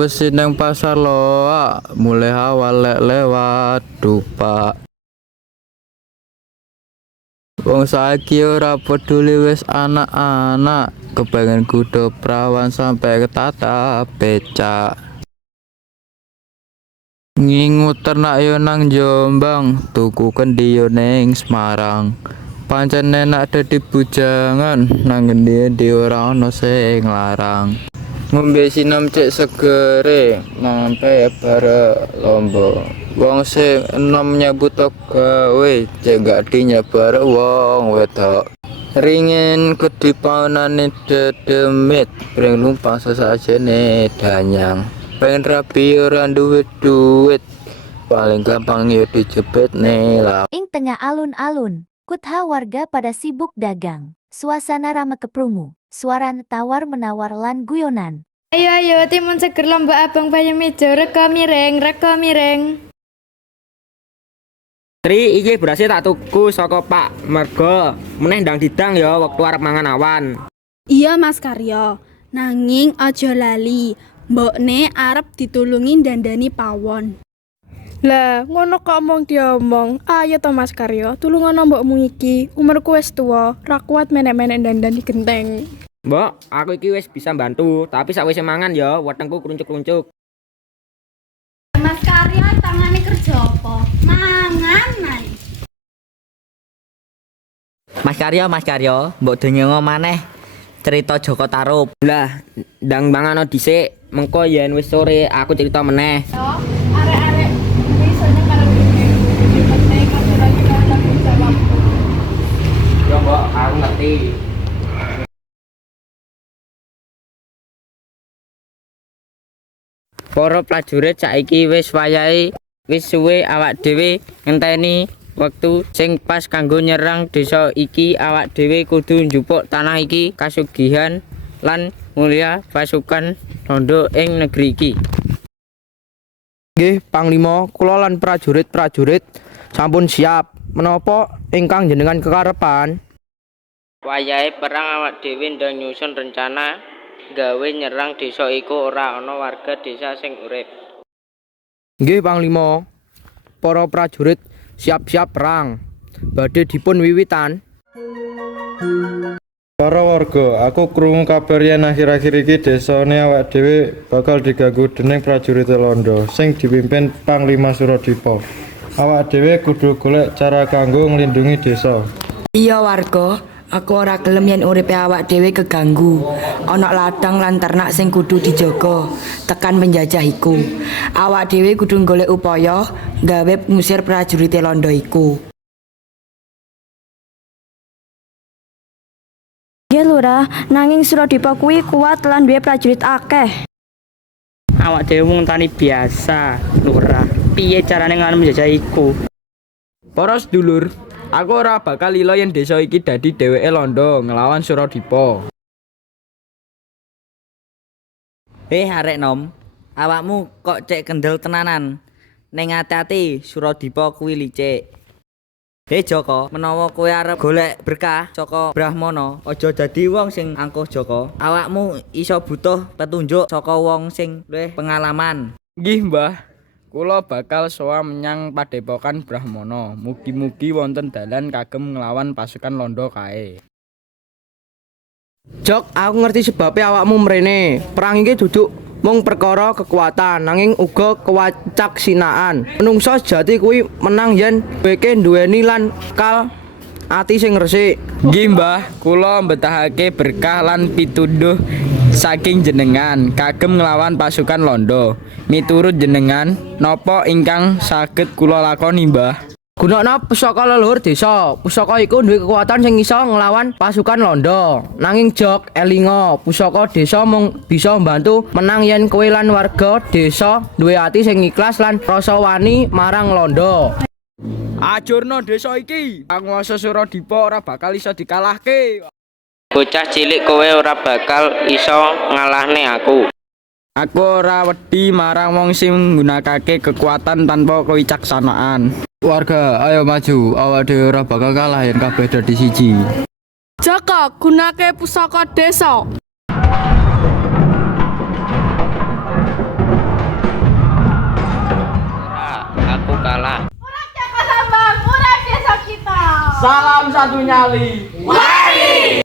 wis nang pasar loak, mulai awal lek lewat dupa. Wong saiki ora peduli wis anak-anak, kepengen kudu perawan sampai ketata becak. Ngingu ternak yo nang Jombang, tuku kendi yo ning Semarang. Pancen enak dadi bujangan, nang endi-endi ora ono sing larang. Ngombe sinam cek segere, sampai bare lombo. Wong sing enom nyebut gawe, cek gak dinyebar wong wedok. Ringin kedipaunane dedemit, pring numpang sesajene danyang. Pengen rapi ora duwe duit, paling gampang yo dijepit nih lah. Ing tengah alun-alun, kutha warga pada sibuk dagang. Suasana ramah keprungu, suara tawar-menawar lan guyonan. Ayo ayo timun seger lomba abang bayi mejo reka mireng reka mireng Tri iki berase tak tuku saka Pak Mergo. Meneh ndang didang ya waktu arep mangan awan. Iya Mas Karyo, nanging aja lali, mbokne arep ditulungi dandani pawon. Lah, ngono kok omong diomong. Ayo to Mas Karyo, tulungono mbokmu iki. Umurku wis tuwa, ra kuat menek-menek dandan di genteng. Mbok, aku iki wis bisa bantu, tapi sakwise mangan ya wetengku kruncuk-kruncuk. Mas Karyo tangane kerja apa? Mangan ae. Mas Karyo, Mas Karyo, mbok dengengo maneh cerita Joko Tarub. Lah, ndang mangano dhisik, mengko yen wis sore aku cerita meneh. Arek-arek misalnya kalau gini, di penting kalau lagi kalau bisa waktu. Yo, Mbok, aku ngerti. Para prajurit saiki wis wayahe wis suwe awak dhewe ngenteni wektu sing pas kanggo nyerang desa iki awak dhewe kudu njupuk tanah iki kasugihan lan mulia pasukan rondo ing negeri iki. Nggih, Panglima, kula lan prajurit-prajurit sampun siap. Menapa ingkang jenengan kekarepan? Wayahe perang awak dhewe ndang nyusun rencana gawe nyerang desa iku ora ana warga desa sing urip. Nggih, Panglima. Para prajurit siap-siap perang. Badhe dipun wiwitan. Para warga, aku krungu kabar yen akhir-akhir iki desane awak dhewe bakal diganggu dening prajurit Londo sing dipimpin Panglima Suradipa. Awak dhewe kudu golek cara kanggo nglindungi desa. Iya warga, aku ora gelem yen uripe awak dhewe keganggu. Ana ladang lan ternak sing kudu dijaga tekan penjajah iku. Awak dhewe kudu golek upaya gawe ngusir prajurit Londo iku. Nggih Lurah, nanging Suradipa kuwi kuat lan duwe prajurit akeh. Awak dhewe mung tani biasa, lurah. Piye carane ngan menjajah iku? Para sedulur, aku ora bakal lila yen desa iki dadi dheweke Londo nglawan Suradipa. Eh arek nom, awakmu kok cek kendel tenanan. Ning ati-ati Suradipa kuwi licik. Hei Joko, menawa kowe arep golek berkah saka Brahmana, aja dadi wong sing angkuh Joko. Awakmu iso butuh petunjuk saka wong sing luwih pengalaman. Nggih, Mbah. Kula bakal sowa menyang Padepokan Brahmana. Mugi-mugi wonten dalan kagem nglawan pasukan Londo kae. Jok, aku ngerti sebabnya awakmu mrene. Perang iki duduk mung perkara kekuatan, nanging uga kewacaksinaan. Menungso sejati kuwi menang yen dheweke duweni lan kal ati sing resik. Nggih, Mbah. Kula mbetahake berkah lan pituduh saking jenengan kagem nglawan pasukan Londo. Miturut jenengan, napa ingkang saged kula lakoni, Mbah? Gunakna pusaka leluhur desa. Pusaka iku duwe kekuatan sing iso nglawan pasukan Londo. Nanging jok elinga, pusaka desa mung bisa mbantu menang yen kowe lan warga desa duwe ati sing ikhlas lan rasa wani marang Londo. Ajurna desa iki, panguwasa Suradipa ora bakal iso dikalahke. Bocah cilik kowe ora bakal iso ngalah nih aku. Aku ora wedi marang wong sing nggunakake kekuatan tanpa kewicaksanaan. Warga, ayo maju. Awak dhewe ora bakal kalah yen kabeh dadi siji. Jaka, gunake pusaka desa. Aku kalah. Murah, Jaka Sambang, kita. Salam satu nyali. Wari!